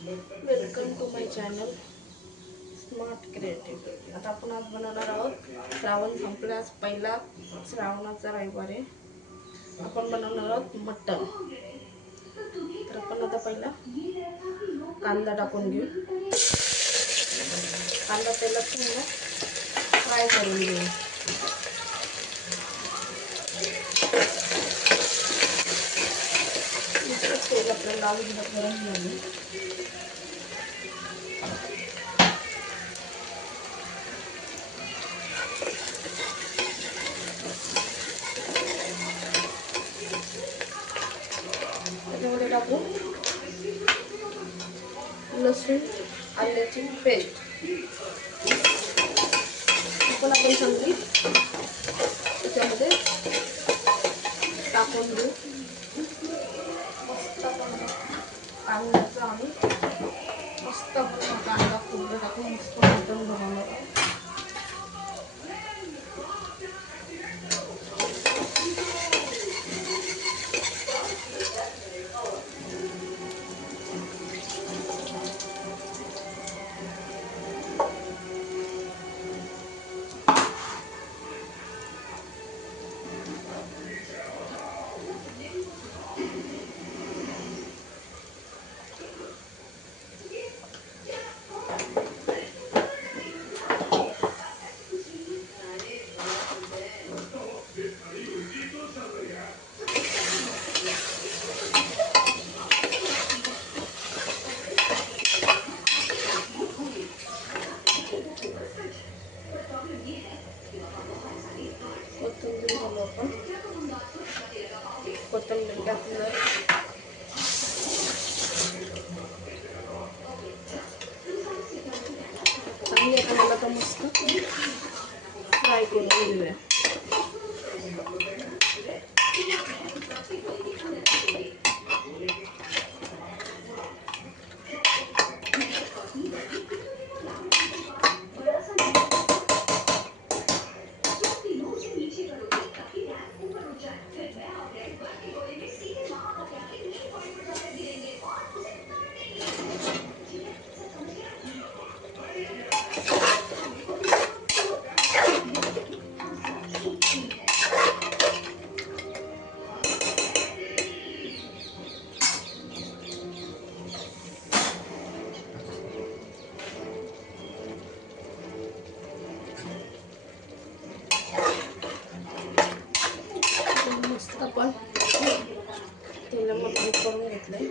Welcome to my channel smart creative. आता आपण आज बनवणार आहोत, श्रावण संपल्यास पहिला श्रावणाचा रविवार आहे। आपण बनवणार आहोत मटण। तर आपण आता पहिला कांदा टाकून घेऊ। कांदा तेलात थोडा फ्राय करून घेऊ। तेल आपल्याला लाल गरम झाले। त्याच्यामध्ये टाकू लसूण आल्याची पेस्ट, पण आपण चांगली त्याच्यामध्ये टाकून देऊ। मस्त कांद्याचा आणि मस्त कांदा खोबरं टाकून मस्त मटण बनवणार आहोत। कोथिंबीर टाकलं, चांगली आपल्याला तर मस्त फ्राय करून घेऊया। आपण तेलामध्ये करून घेतलंय।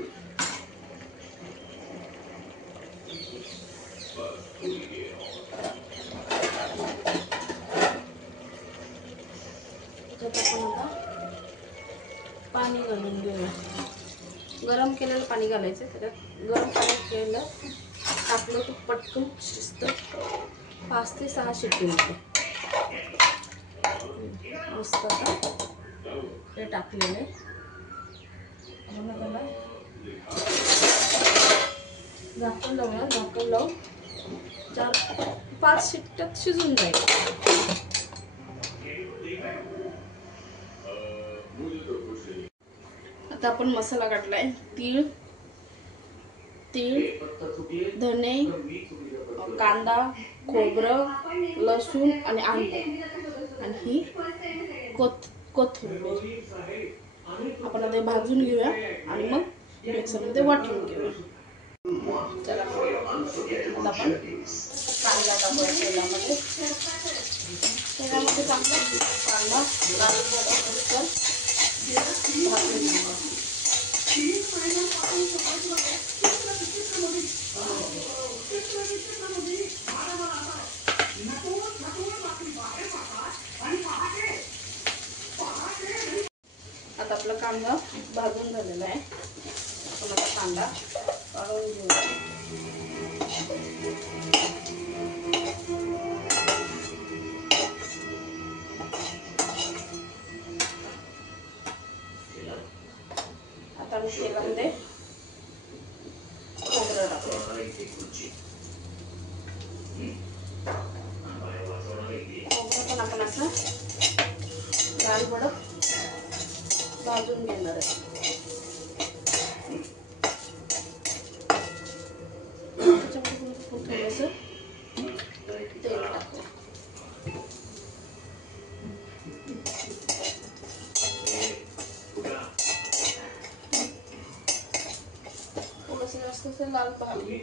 त्याच्यात आपण आता पाणी घालून घेऊया। गरम केलेलं पाणी घालायचं। त्याच्यात गरम पाणी केलं टाकलं तर पटकन शिजतं। 5 ते 6 शिट्टीमध्ये मस्त आता ते टाकलेले आपण त्याला झाकण लावूया। झाकण लावून 4-5 शिट्ट्यात शिजून जाईल। आता आपण मसाला काढलाय। तीळ, धने, कांदा, खोबरं, लसूण आणि आलं आणि ही कोथिंबीर आपण आता भाजून घेऊया आणि मग मिक्सरमध्ये वाटून घेऊया। चला आता आपण कांदा टाकूया तेलामध्ये। चांगला कांदा लाल होईपर्यंत भाजून घेऊया। आता आपला कांदा भाजून झालेला आहे। आपण आता कांदा काढून घेऊया। आता मी तेलामध्ये खोबरं टाकते। खोबरं पण आपण असं लाल भडक भाजून घेणार आहे। असं लाल भाजी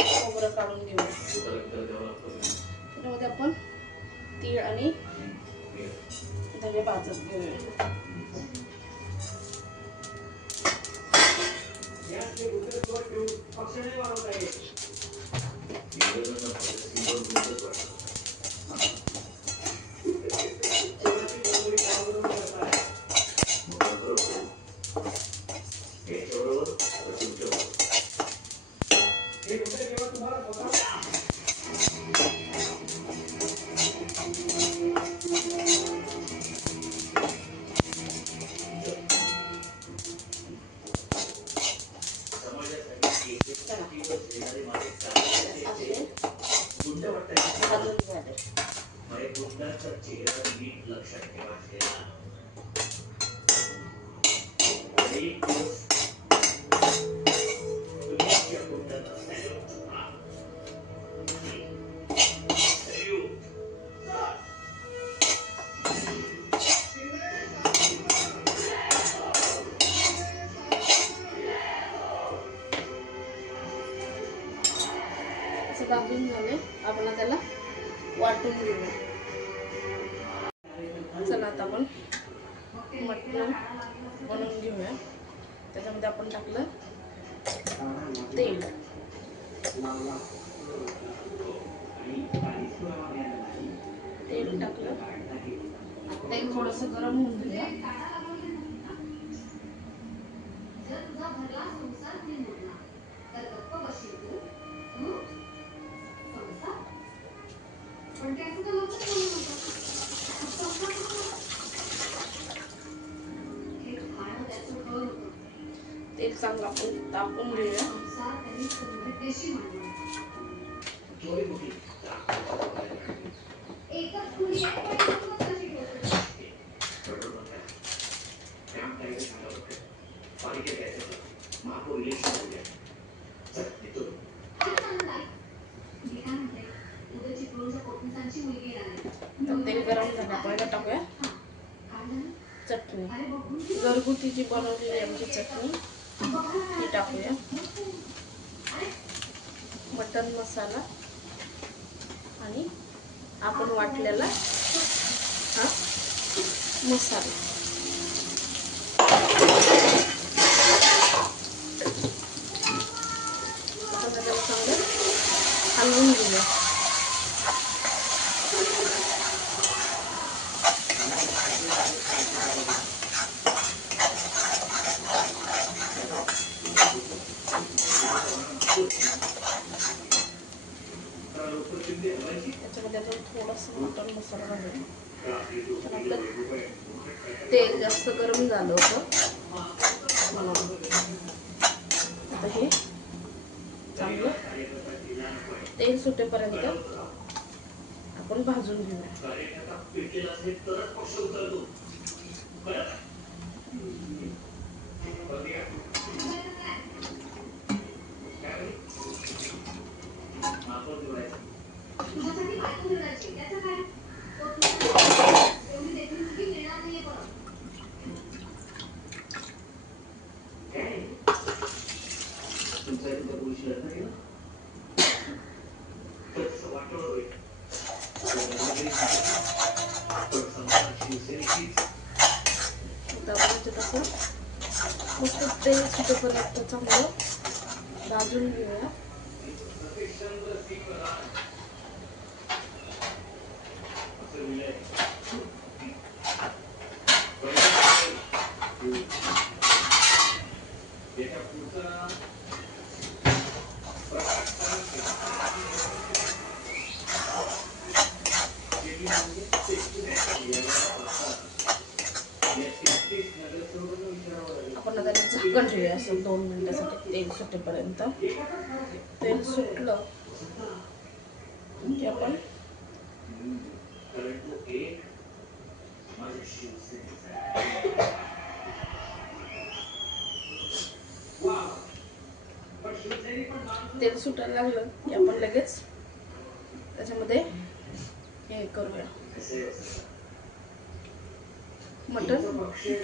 खोबरं काढून घेऊ. त्याच्यामध्ये आपण तीळ आणि धने भाजत घेऊया. भाजून झाले. आपण त्याला वाटून घेऊया. चला आता आपण मटण बनवून घेऊया. त्याच्यामध्ये आपण टाकलं तेल. तेल टाकलं. तेल थोडंसं गरम होऊन घेऊया. तेल चांगलं आपण तापून घेऊया. तेल गरम झाल्यावर टाकूया चटणी. घरगुती जी बनवलेली आमची चटणी ती टाकूया. मटन मसाला आणि आपण वाटलेला हा मसाला. चांगलं हलवून घेऊया. त्याच्यामध्ये आपण थोडंसं मटन मसाला घालूया. तर आपलं तेल जास्त गरम झालं होतं म्हणून. आता हे चांगलं तेल सुटेपर्यंत आपण भाजून घेऊया. मस्त तेल सुटेपर्यंत चांगलं भाजून घेऊया. आपण आता झाकण ठेवूया असं 2 मिनिटासाठी तेल सुटेपर्यंत. तेल सुटलं ते आपण तेल सुटायला लागलं की आपण लगेच त्याच्यामध्ये हे करूया, मटण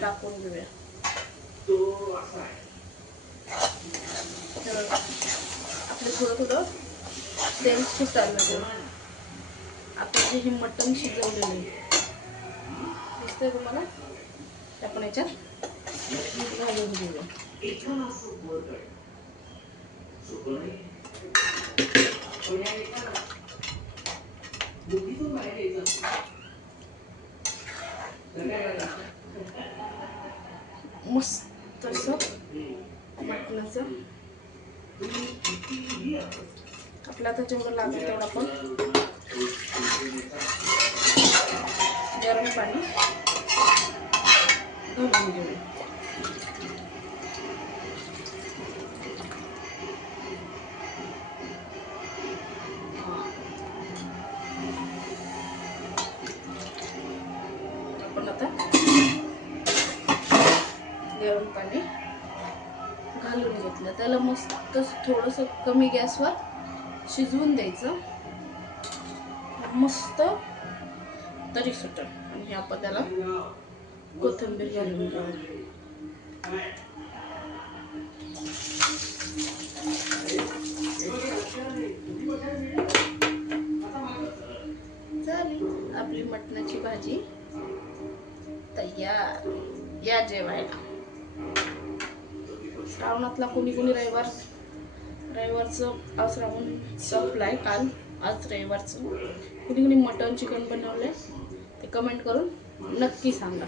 टाकून घेऊया. आपलं थोडं थोडं तेल सुटायला लागेल. आपण जे हे मटण शिजवलेलं दिसतंय तुम्हाला, ते आपण याच्यात घालून घेऊया. मस्त असं मटणाचं आपल्याला आता जेवढं लागेल तेवढं आपण गरम पाणी घालून घेऊया. आपण आता गरम पाणी घालून घेतलं, त्याला मस्त थोडंसं कमी गॅसवर शिजवून द्यायचं. मस्त तरी सुटेल. आणि हे आपण त्याला कोथिंबीर घालून घेऊ. झाली आपली मटणाची भाजी तयार. या जेवायला. श्रावणातला कोणी कोणी रविवारचं आज श्रावण संपलाय काल, आज रविवारचं कोणी कोणी मटण चिकन बनवलंय ते कमेंट करून नक्की सांगा.